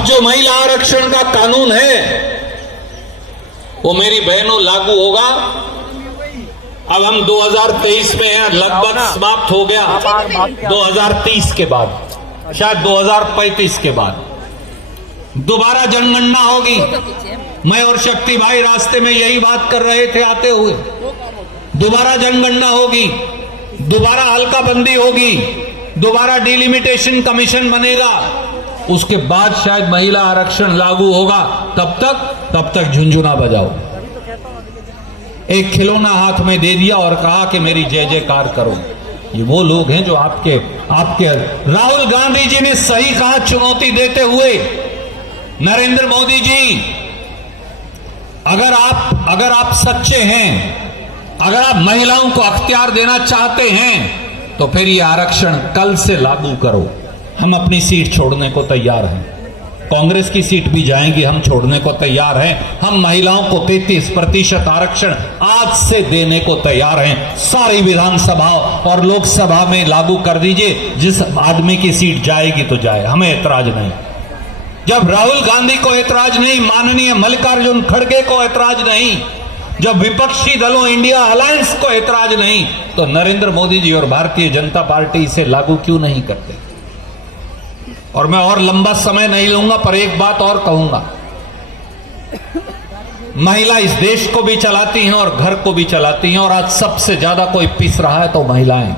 अब जो महिला आरक्षण का कानून है वो मेरी बहनों लागू होगा। अब हम 2023 में हैं, लगभग समाप्त हो गया। 2030 के बाद, शायद 2035 के बाद दोबारा जनगणना होगी। मैं और शक्ति भाई रास्ते में यही बात कर रहे थे आते हुए। दोबारा जनगणना होगी, दोबारा हल्काबंदी होगी, दोबारा डिलिमिटेशन कमीशन बनेगा, उसके बाद शायद महिला आरक्षण लागू होगा। तब तक झुंझुना बजाओ। एक खिलौना हाथ में दे दिया और कहा कि मेरी जय जयकार करो। ये वो लोग हैं जो आपके राहुल गांधी जी ने सही कहा चुनौती देते हुए, नरेंद्र मोदी जी, अगर आप सच्चे हैं, अगर आप महिलाओं को अख्तियार देना चाहते हैं तो फिर ये आरक्षण कल से लागू करो। हम अपनी सीट छोड़ने को तैयार हैं, कांग्रेस की सीट भी जाएंगी, हम छोड़ने को तैयार हैं। हम महिलाओं को 33% आरक्षण आज से देने को तैयार हैं। सारी विधानसभा और लोकसभा में लागू कर दीजिए। जिस आदमी की सीट जाएगी तो जाए, हमें ऐतराज नहीं। जब राहुल गांधी को ऐतराज नहीं, माननीय मल्लिकार्जुन खड़गे को ऐतराज नहीं, जब विपक्षी दलों इंडिया अलायंस को ऐतराज नहीं, तो नरेंद्र मोदी जी और भारतीय जनता पार्टी इसे लागू क्यों नहीं करते? और मैं और लंबा समय नहीं लूंगा, पर एक बात और कहूंगा। महिला इस देश को भी चलाती हैं और घर को भी चलाती हैं, और आज सबसे ज्यादा कोई पिस रहा है तो महिलाएं,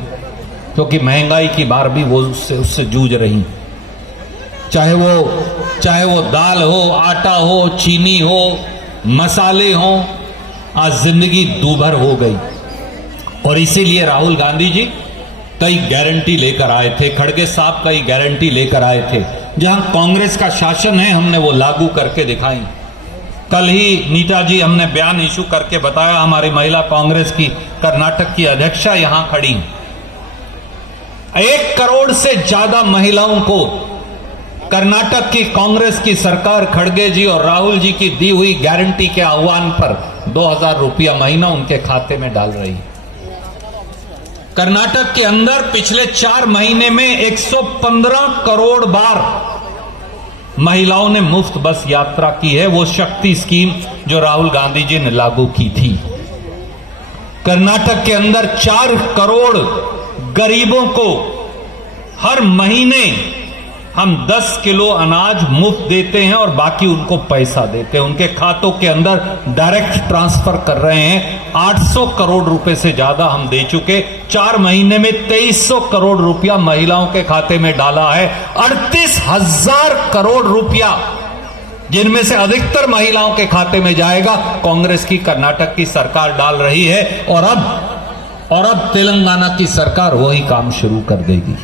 क्योंकि महंगाई की बार भी वो उससे जूझ रही। चाहे वो दाल हो, आटा हो, चीनी हो, मसाले हो, आज जिंदगी दूभर हो गई। और इसीलिए राहुल गांधी जी कई गारंटी लेकर आए थे, खड़गे साहब कई गारंटी लेकर आए थे। जहां कांग्रेस का शासन है हमने वो लागू करके दिखाई। कल ही नीता जी हमने बयान इशू करके बताया, हमारी महिला कांग्रेस की कर्नाटक की अध्यक्षा यहां खड़ी, 1 करोड़ से ज्यादा महिलाओं को कर्नाटक की कांग्रेस की सरकार खड़गे जी और राहुल जी की दी हुई गारंटी के आह्वान पर 2000 रुपया महीना उनके खाते में डाल रही। कर्नाटक के अंदर पिछले 4 महीने में 115 करोड़ बार महिलाओं ने मुफ्त बस यात्रा की है, वो शक्ति स्कीम जो राहुल गांधी जी ने लागू की थी। कर्नाटक के अंदर 4 करोड़ गरीबों को हर महीने हम 10 किलो अनाज मुफ्त देते हैं और बाकी उनको पैसा देते हैं, उनके खातों के अंदर डायरेक्ट ट्रांसफर कर रहे हैं। 800 करोड़ रुपए से ज्यादा हम दे चुके। 4 महीने में 2300 करोड़ रुपया महिलाओं के खाते में डाला है। 38,000 करोड़ रुपया, जिनमें से अधिकतर महिलाओं के खाते में जाएगा, कांग्रेस की कर्नाटक की सरकार डाल रही है। और अब तेलंगाना की सरकार वही काम शुरू कर देगी।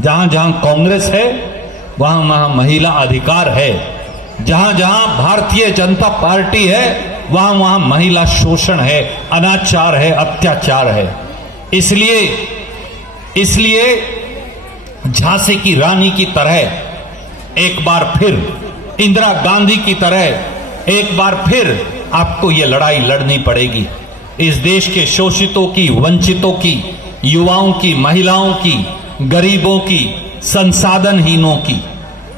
जहां जहां कांग्रेस है वहां वहां महिला अधिकार है, जहां जहां भारतीय जनता पार्टी है वहां वहां महिला शोषण है, अनाचार है, अत्याचार है। इसलिए झांसी की रानी की तरह एक बार फिर, इंदिरा गांधी की तरह एक बार फिर आपको ये लड़ाई लड़नी पड़ेगी। इस देश के शोषितों की, वंचितों की, युवाओं की, महिलाओं की, गरीबों की, संसाधनहीनों की।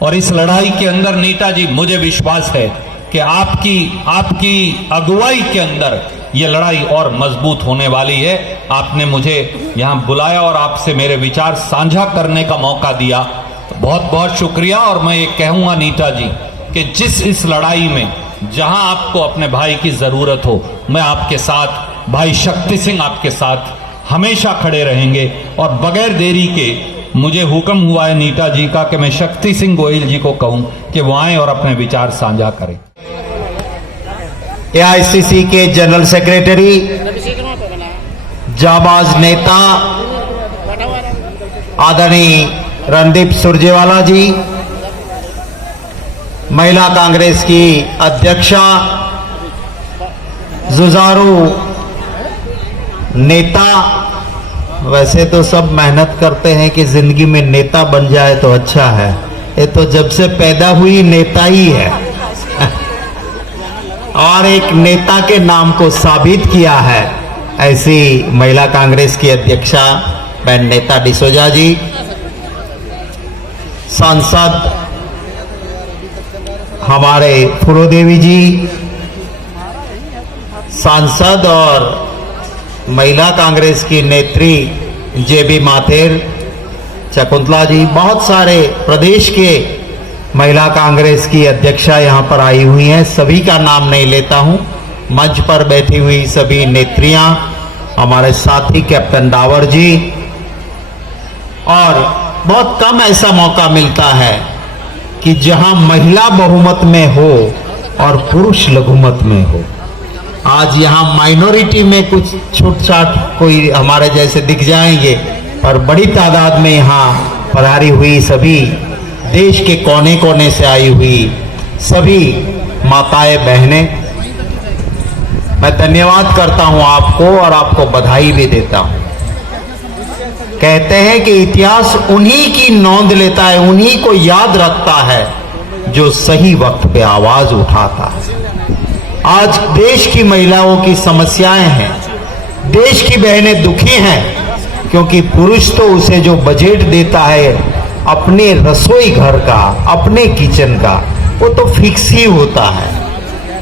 और इस लड़ाई के अंदर नीता जी, मुझे विश्वास है कि आपकी अगुवाई के अंदर यह लड़ाई और मजबूत होने वाली है। आपने मुझे यहां बुलाया और आपसे मेरे विचार साझा करने का मौका दिया, बहुत बहुत शुक्रिया। और मैं ये कहूंगा नीता जी कि इस लड़ाई में जहां आपको अपने भाई की जरूरत हो, मैं आपके साथ, भाई शक्ति सिंह आपके साथ हमेशा खड़े रहेंगे। और बगैर देरी के मुझे हुक्म हुआ है नीता जी का कि मैं शक्ति सिंह गोयल जी को कहूं कि वो आए और अपने विचार साझा करें। एआईसीसी के जनरल सेक्रेटरी, जाबाज नेता आदरणीय रणदीप सुरजेवाला जी, महिला कांग्रेस की अध्यक्षा, जुझारू नेता। वैसे तो सब मेहनत करते हैं कि जिंदगी में नेता बन जाए तो अच्छा है, ये तो जब से पैदा हुई नेता ही है और एक नेता के नाम को साबित किया है। ऐसी महिला कांग्रेस की अध्यक्षा बहन नेता डिसोजा जी, सांसद हमारे फूलोदेवी जी सांसद और महिला कांग्रेस की नेत्री जेबी माथेर, शकुंतला जी, बहुत सारे प्रदेश के महिला कांग्रेस की अध्यक्षा यहाँ पर आई हुई हैं। सभी का नाम नहीं लेता हूँ। मंच पर बैठी हुई सभी नेत्रियां, हमारे साथी कैप्टन डावर जी, और बहुत कम ऐसा मौका मिलता है कि जहां महिला बहुमत में हो और पुरुष लघुमत में हो। आज यहां माइनॉरिटी में कुछ छूट-छाट कोई हमारे जैसे दिख जाएंगे, पर बड़ी तादाद में यहां पधारी हुई सभी देश के कोने कोने से आई हुई सभी माताएं बहनें, मैं धन्यवाद करता हूं आपको और आपको बधाई भी देता हूं। कहते हैं कि इतिहास उन्हीं की नोंद लेता है, उन्हीं को याद रखता है जो सही वक्त पे आवाज उठाता है। आज देश की महिलाओं की समस्याएं हैं, देश की बहनें दुखी हैं, क्योंकि पुरुष तो उसे जो बजट देता है अपने रसोई घर का, अपने किचन का, वो तो फिक्स ही होता है।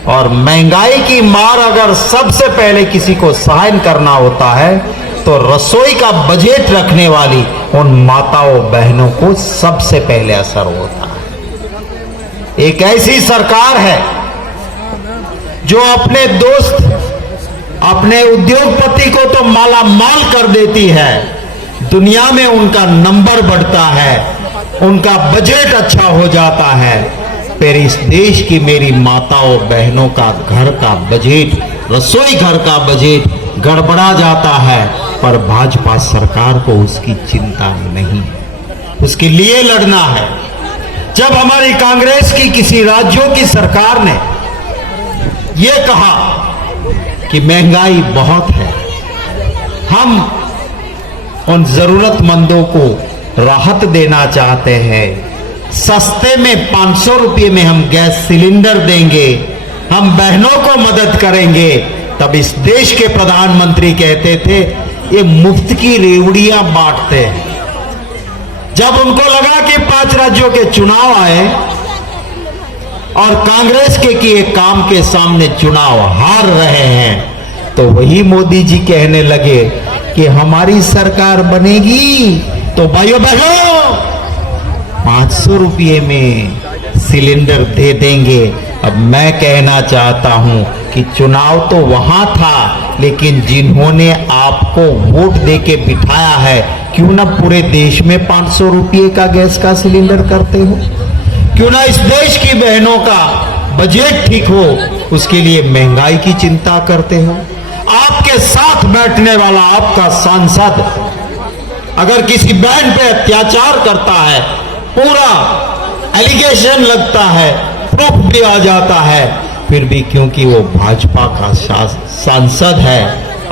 और महंगाई की मार अगर सबसे पहले किसी को सहन करना होता है तो रसोई का बजट रखने वाली उन माताओं बहनों को सबसे पहले असर होता है। एक ऐसी सरकार है जो अपने दोस्त, अपने उद्योगपति को तो माला माल कर देती है, दुनिया में उनका नंबर बढ़ता है, उनका बजट अच्छा हो जाता है, फिर इस देश की मेरी माताओं बहनों का घर का बजट, रसोई घर का बजट गड़बड़ा जाता है। पर भाजपा सरकार को उसकी चिंता नहीं, उसके लिए लड़ना है। जब हमारी कांग्रेस की किसी राज्यों की सरकार ने यह कहा कि महंगाई बहुत है, हम उन जरूरतमंदों को राहत देना चाहते हैं, सस्ते में 500 रुपये में हम गैस सिलेंडर देंगे, हम बहनों को मदद करेंगे, तब इस देश के प्रधानमंत्री कहते थे ये मुफ्त की रेवड़ियां बांटते हैं। जब उनको लगा कि 5 राज्यों के चुनाव आए और कांग्रेस के किए काम के सामने चुनाव हार रहे हैं, तो वही मोदी जी कहने लगे कि हमारी सरकार बनेगी तो भाइयों बहनों 500 रुपये में सिलेंडर दे देंगे। अब मैं कहना चाहता हूं कि चुनाव तो वहां था, लेकिन जिन्होंने आपको वोट देके बिठाया है, क्यों ना पूरे देश में 500 रुपये का गैस का सिलेंडर करते हो? क्यों ना इस देश की बहनों का बजट ठीक हो, उसके लिए महंगाई की चिंता करते हो? आपके साथ बैठने वाला आपका सांसद अगर किसी बहन पे अत्याचार करता है, पूरा एलिगेशन लगता है, प्रूफ भी आ जाता है, फिर भी क्योंकि वो भाजपा का सांसद है,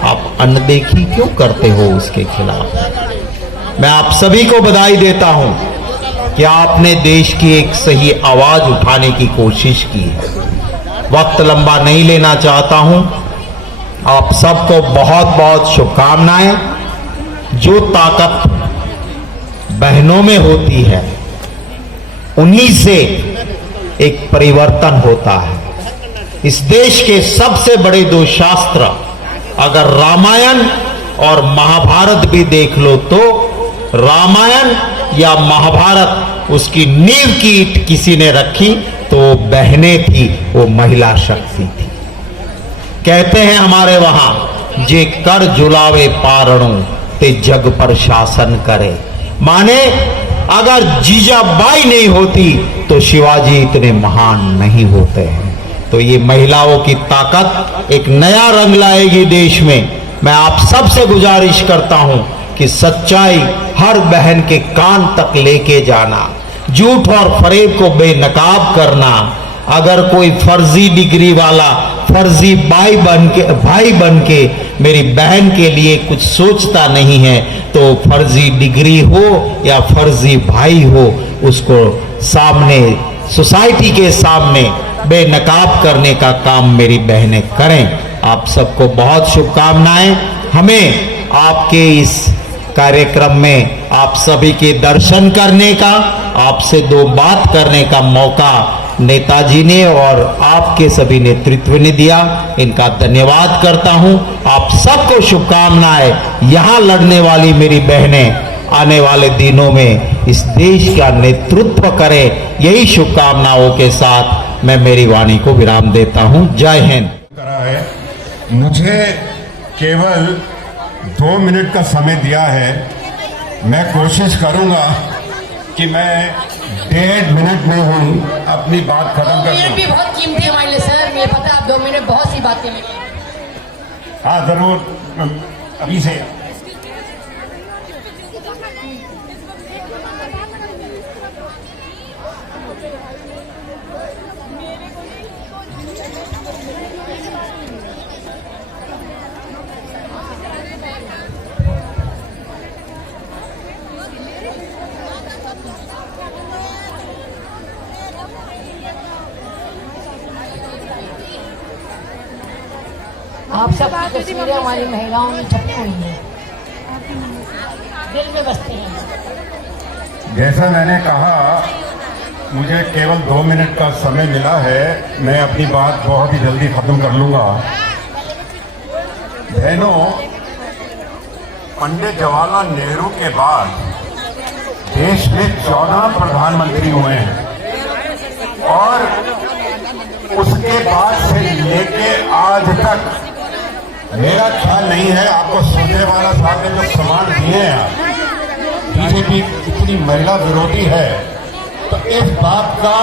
आप अनदेखी क्यों करते हो उसके खिलाफ? मैं आप सभी को बधाई देता हूं कि आपने देश की एक सही आवाज उठाने की कोशिश की है। वक्त लंबा नहीं लेना चाहता हूं, आप सबको बहुत बहुत शुभकामनाएं। जो ताकत बहनों में होती है, उन्हीं से एक परिवर्तन होता है। इस देश के सबसे बड़े 2 शास्त्र, अगर रामायण और महाभारत भी देख लो, तो रामायण या महाभारत उसकी नींव की ईंट किसी ने रखी तो वो बहनें थी, वो महिला शक्ति थी। कहते हैं हमारे वहां, जे कर जुलावे पारणों ते जग पर शासन करे। माने अगर जीजाबाई नहीं होती तो शिवाजी इतने महान नहीं होते हैं। तो ये महिलाओं की ताकत एक नया रंग लाएगी देश में। मैं आप सबसे गुजारिश करता हूं कि सच्चाई हर बहन के कान तक लेके जाना, झूठ और फरेब को बेनकाब करना। अगर कोई फर्जी डिग्री वाला फर्जी भाई बन के मेरी बहन के लिए कुछ सोचता नहीं है, तो फर्जी डिग्री हो या फर्जी भाई हो, उसको सामने सोसाइटी के सामने बेनकाब करने का काम मेरी बहनें करें। आप सबको बहुत शुभकामनाएं। हमें आपके इस कार्यक्रम में आप सभी के दर्शन करने का, आपसे 2 बात करने का मौका नेताजी ने और आपके सभी नेतृत्व ने दिया। इनका धन्यवाद करता हूं। आप सबको शुभकामनाएं। यहां लड़ने वाली मेरी बहनें आने वाले दिनों में इस देश का नेतृत्व करें। यही शुभकामनाओं के साथ मैं मेरी वाणी को विराम देता हूं। जय हिंद। करा है, मुझे केवल 2 मिनट का समय दिया है। मैं कोशिश करूंगा कि मैं 1.5 मिनट में हूँ अपनी बात खत्म कर मिनट दूं। भी बहुत कीमती है हमारे लिए सर, मुझे पता है आप 2 मिनट बहुत सी बातें में। हाँ जरूर, अभी से। आप सबकी तस्वीरें हमारी महिलाओं में छपी हुई हैं, दिल में बसती हैं। जैसा मैंने कहा, मुझे केवल 2 मिनट का समय मिला है। मैं अपनी बात बहुत ही जल्दी खत्म कर लूंगा। बहनों, पंडित जवाहरलाल नेहरू के बाद देश में 14 प्रधानमंत्री हुए हैं और उसके बाद से लेके आज तक मेरा ख्याल नहीं है, आपको सुरजेवाला साहब ने जो प्रमाण दिए हैं बीजेपी इतनी महिला विरोधी है, तो इस बात का